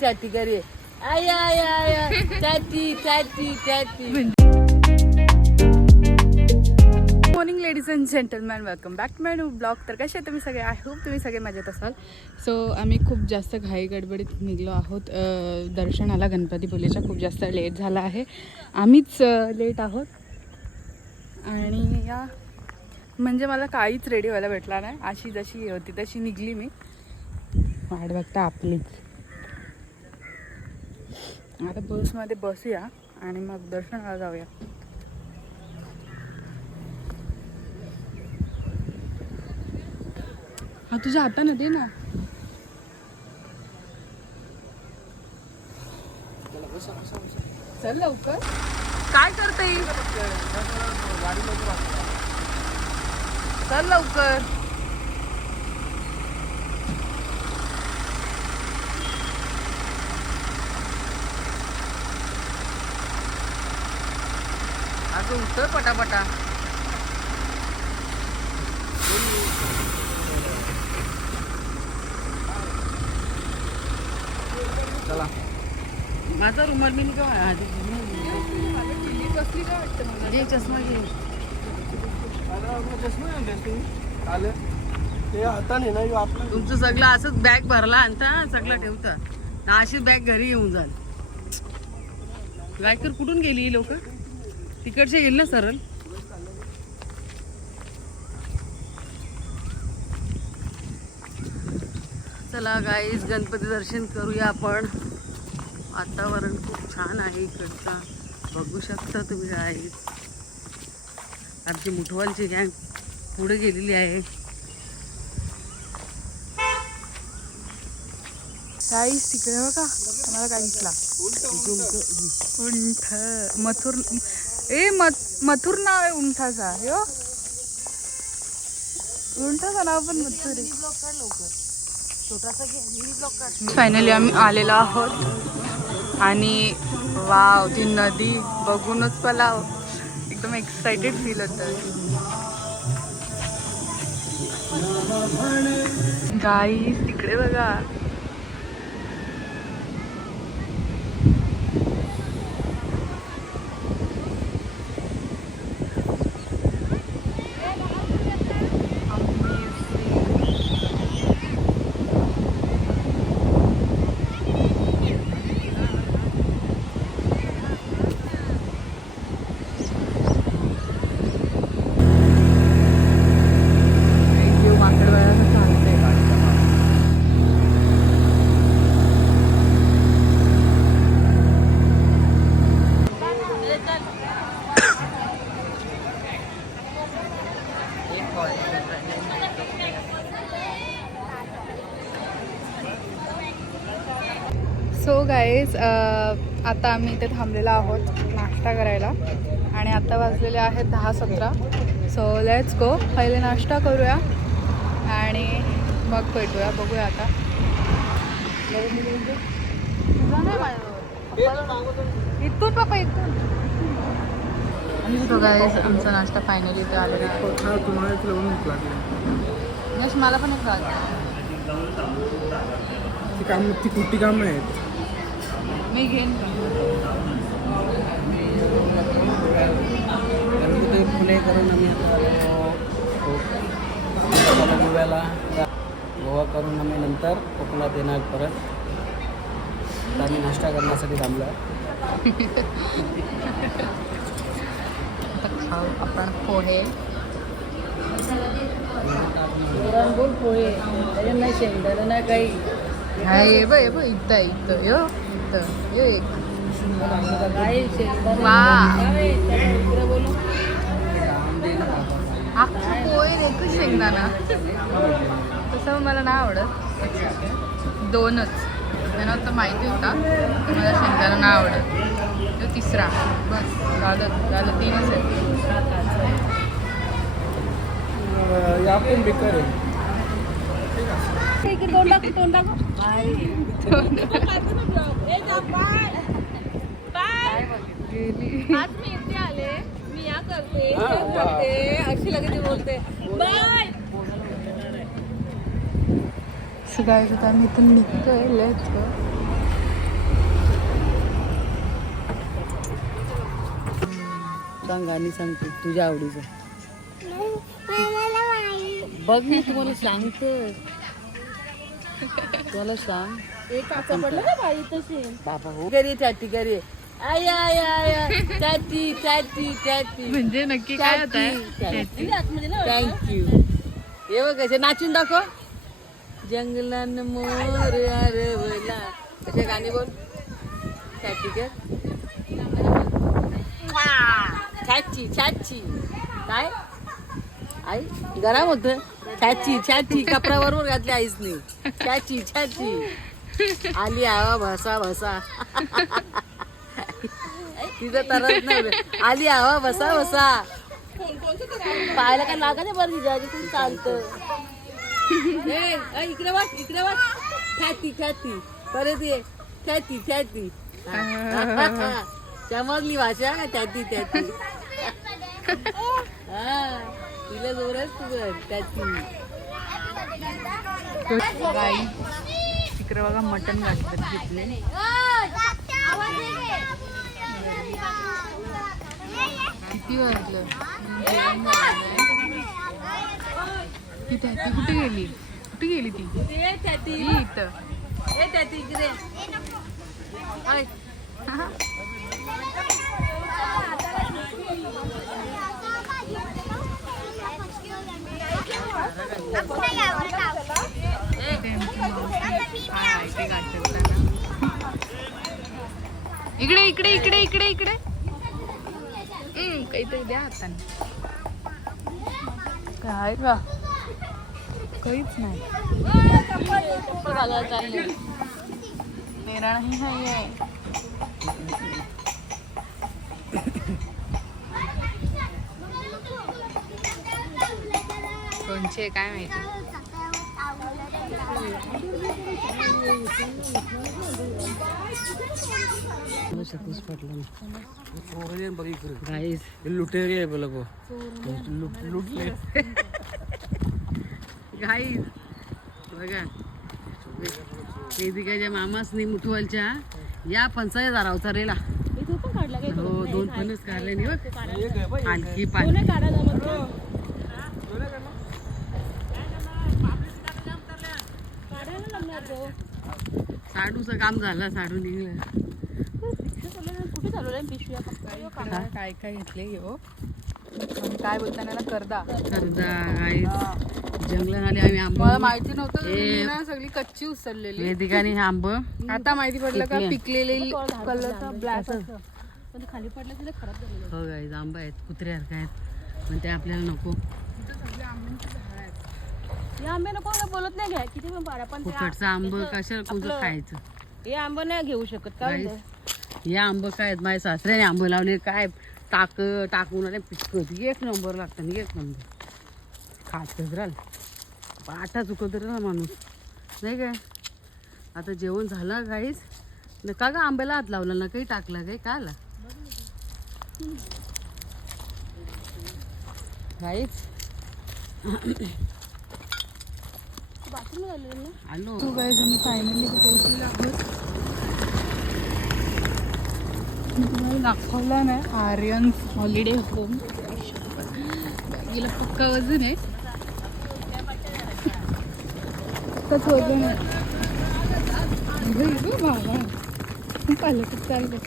चाटी करे आया आया आया चाटी चाटी चाटी. Morning ladies and gentleman, welcome back to my new blog. तर कसे आहे तुम्ही सगळे? आय होप तुम्ही सगळे मजेत असाल. सो आम्ही खूप जास्त घाई गडबडीत निघलो आहोत दर्शनाला. गणपतीपुलेच्या खूप जास्त लेट झाला आहे. आम्हीच लेट आहोत. आणि या म्हणजे मला काहीच रेडी व्हायला भेटला नाही. अशी जशी होती तशी निघली मी. वाट बघता आपलीच. आता बसमध्ये बसूया आणि मग दर्शनाला जाऊया. हा तुझ्या हातानं दे ना. चल लवकर. काय करते? चल लवकर. अगं उतर पटापटा. चला. माझा रुमाल मी का कसली काय वाटतं मला. घे चष्मा घे. तुमचं सगळं असंच बॅग भरला आणता सगळं ठेवता ना. अशी बॅग घरी येऊन जाल. गायकर कुठून गेली ही लोक? तिकडचे येईल ना सरळ. चला गाईज, गणपती दर्शन करूया आपण. वातावरण खूप छान आहे इकडचं, बघू शकता तुम्ही गाईज. आमची मुठवालची गँग पुढे गेलेली आहे. काहीच तिकडे बघा. तुम्हाला काय दिसला? उंठ. मथुर. मथुर नाव आहे उंठाचा. यो उंठाचं नाव पण मथुर आहे. फायनली आम्ही आलेलो आहोत. आणि वाव, ती नदी बघूनच मला एकदम एक्साइटेड फील होतं. गाईस तिकडे बघा. सो गाईज, आता आम्ही इथे थांबलेलो आहोत नाश्ता करायला. आणि आता वाजलेले आहेत 10:17. So let's go. पहिले नाश्ता करूया आणि मग भेटूया. बघूया आता. इथून पप्पा इथून. सो गाईज, आमचा नाश्ता फायनली इथे आलेला आहे. यश मला पण एक ती कुठली कामं आहेत? मी घेईन. पुणे करून आम्ही गोव्याला, गोवा करून आम्ही नंतर कोकणात येणार परत. तर आम्ही नाश्ता करण्यासाठी थांबलो. खाऊ आपण पोहे. बोल पोहे त्याच्या नाही शेंगदाणा नाही काही. हा ये बघ इथं इथं यो इथं यो एक. अख्खा पोहे एकच शेंगदाणा. तसं मला नाही आवडत. दोनच मला आता माहिती होता. मला शेंगदाणा नाही आवडत. तो तिसरा बस झालं 3च आहे. आपण बेकार आहे. आज मी इथे आले. मी या करते अशी लगेच बोलते बाय. गाइस आता आम्ही इथून निघतोय. Let's go. सांग गाणी सांग तू तुझ्या आवडीचं. बघ मी तुम्हाला सांगतोय, तुम्हाला सांग. बाबा हो घरी चाटी घरी आय आय आय चाटी चाटी चाटी म्हणजे नक्की काय होत आहे? थँक्यू. हे बघ कसे नाचून दाखव. जंगलान मोर आरवला कसे गाणी बोल. चाटी कर छाची छाची काय आई गरम होत. छाची छाची कपडा बरोबर घातली आईच नाही. छाची छाची आली आवा भसा भसा तिथं तरच नाही रे. आली आवा बसा बसा पाहायला काय लागा नाही बरं तिच्या तुम्ही चालतं. इकडे वाट इकडे वाट छाती छाती परत ये छाती छाती चमकली भाषा ना छाती छाती. हा तिला जोरच तुझं छाती. गाई तिकडे बघा मटण घातलं घेतले. किती वाजलं? ती त्याची कुठे गेली? कुठे गेली ती? ती इथं. इकडे इकडे इकडे इकडे इकडे काहीतरी द्या हाताने. काय का काहीच नाही. मेरा नाही आहे. कोणचे काय माहिती. गाईस लुटेरी आहे बोला लुटले. गाईस बघा वेदिकाच्या मामासनी मुठवालच्या या 50,000 चरेला. हो 2 फणस काढले नाही बघ. पालखी पालखी साडूचं काम झालं. साडू निघलं. काय काय घेतले हो काय बोलताना करदा कर्दा गाईस जंगलात आले आम्ही. आंबा मला माहिती नव्हतं. मी ना सगळी कच्ची उचललेली. वेदिकाने हे आंब आता माहिती पडलं का पिकलेले कलर ब्लॅक खाली पडलं तिला खराब झालं. हो गाईस आंबा आहेत कुत्र्यासारखं आहेत पण ते आपल्याला नको. आंबे नको बोलत नाही घ्या किती पण पारा पण फुकटचं आंब कशाला कुठं खायचं. हे आंबे नाही घेऊ शकत का. या आंब काय आहेत माझ्या सासऱ्याने आंब लावले काय टाकून आले पिकत. एक नंबर लागतं. एक नंबर खातच राहिल. पाठा चुकत ना माणूस नाही काय. आता जेवण झालं काहीच का ग आंब्याला हात लावला ना काही टाकला काही काय आला काहीच. आलो तू काय मी फायनली पोहोचलेलो आहोत. मी तुम्हाला दाखवला नाही आर्यन्स हॉलिडे होम. गेला पक्का वजन आहे. पक्काच वजन आहे. बाबा पालक चाललं.